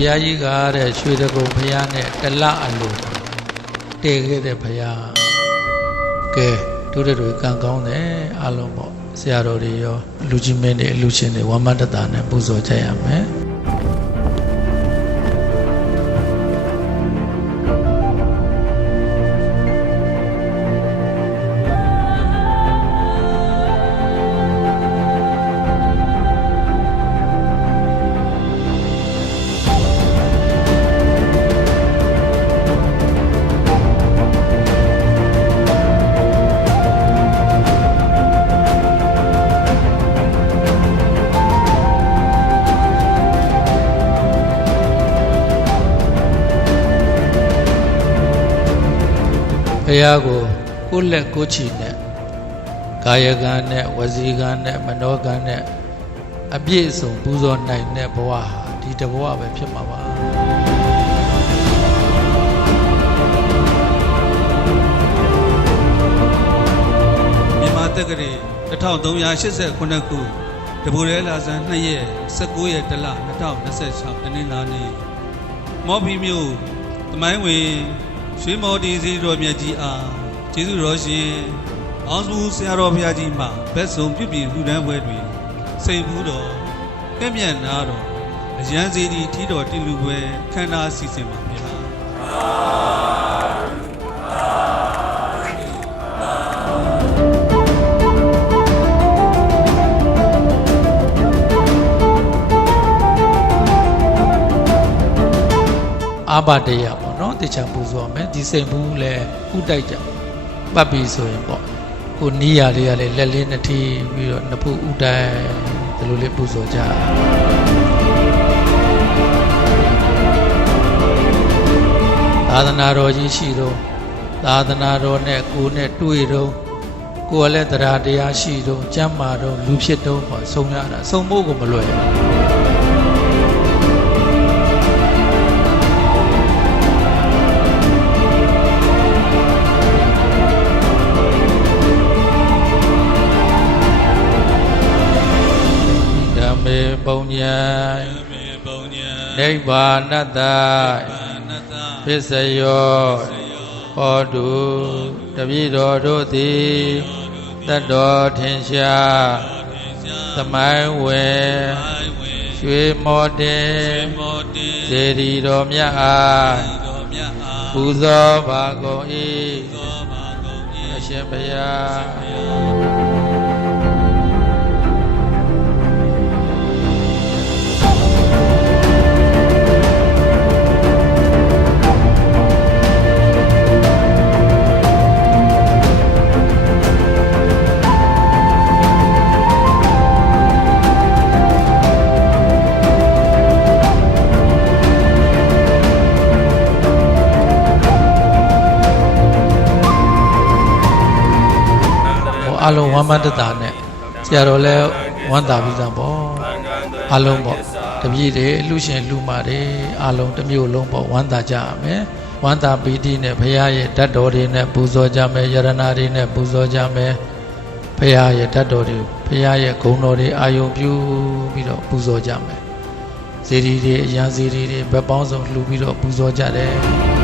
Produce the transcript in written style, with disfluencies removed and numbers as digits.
ဘုရားကြီးကတဲ့ရွှေတကုံဘုရားနဲ့တလအလိုတည်ခဲ့တဲ့ဘုရားကဲတို့တွေကံကောင်းတယ်အလုံးပေါ့ဆရာတော်တွေရောလူကြီးမင်းတွေလူချင်းတွေဝမ်းမတတာနဲ့ပူဇော်ကြရမယ်ဘုရားကိုကိုယ်လက်ကိုယ်ချီနဲ့ကာယကံနဲ့ဝစီကံနဲ့မနောကံနဲ့အပြည့်အစုံပူဇော်နိုင်တဲ့ဘဝဟာဒီတဘဝပဲဖြစ်မှာပါမြန်မာတက္ကရာ1389ခုတဘူရဲလာဇန်2ရက်19ရက်တလ2026တနင်္လာနေ့မော်ဖီမြို့သမိုင်းဝင်ရွှေမော်ဒီစီတော်မြတ်ကြီးအားကျေးဇူးတော်ရှင်အောင်စုဆရာတော်ဘုရားကြီးမှဘက်ဆုံးပြုပြင်လှူဒန်းပွဲတွင်စိတ်ဘူးတော်ကဲ့မြတ်နာတော်အရန်စီဒီထီတော်တည်လူပွဲခန္ဓာစီစဉ်ပါဗျာအာဘတရပေါ့နော်တေချာပူဇော်မယ်ဒီစိတ်ဘူးလဲဥတိုက်ကြပတ်ပြီးဆိုရင်ပေါ့ကိုနီးရလေးကလည်းလက်လေးနှစ်ထီးပြီးတော့နှစ်ဖူးဥတိုက်ဒီလိုလေးပူဇော်ကြသာသနာတော်ကြီးရှိတော့သာသနာတော်နဲ့ကိုယ်နဲ့တွေ့တော့ကိုယ်လည်းတရားတရားရှိတော့ကျမ်းမာတော့လူဖြစ်တော့ပေါ့ဆုံးရတာဆုံးဖို့ကိုမလွယ်ပုံညာနိဗ္ဗာနတ္တပစ္စယောဟောတုတပိတော်တို့သည်တတ်တော်ထင်ရှားသမိုင်းဝယ်ရွှေမောတင်စေတီတော်မြတ်အားပူဇော်ပါကုန်၏အရှင်ဘုရားအလုံးဝမ်းမတတာနဲ့ဆရာတော်လည်းဝမ်းသာပြီးသားပေါ့အလုံးပေါ့တပည့်တွေလူရှင်လူမတွေအလုံးတစ်မျိုးလုံးပေါ့ဝမ်းသာကြရမယ်ဝမ်းသာပီတိနဲ့ဘုရားရဲ့ဓာတ်တော်တွေနဲ့ပူဇော်ကြမယ်ယရနာတွေနဲ့ပူဇော်ကြမယ်ဘုရားရဲ့ဓာတ်တော်တွေဘုရားရဲ့ဂုဏ်တော်တွေအာယုံပြုပြီးတော့ပူဇော်ကြမယ်ဇေဒီတွေအရန်ဇေဒီတွေဘက်ပေါင်းစုံလှူပြီးတော့ပူဇော်ကြတယ်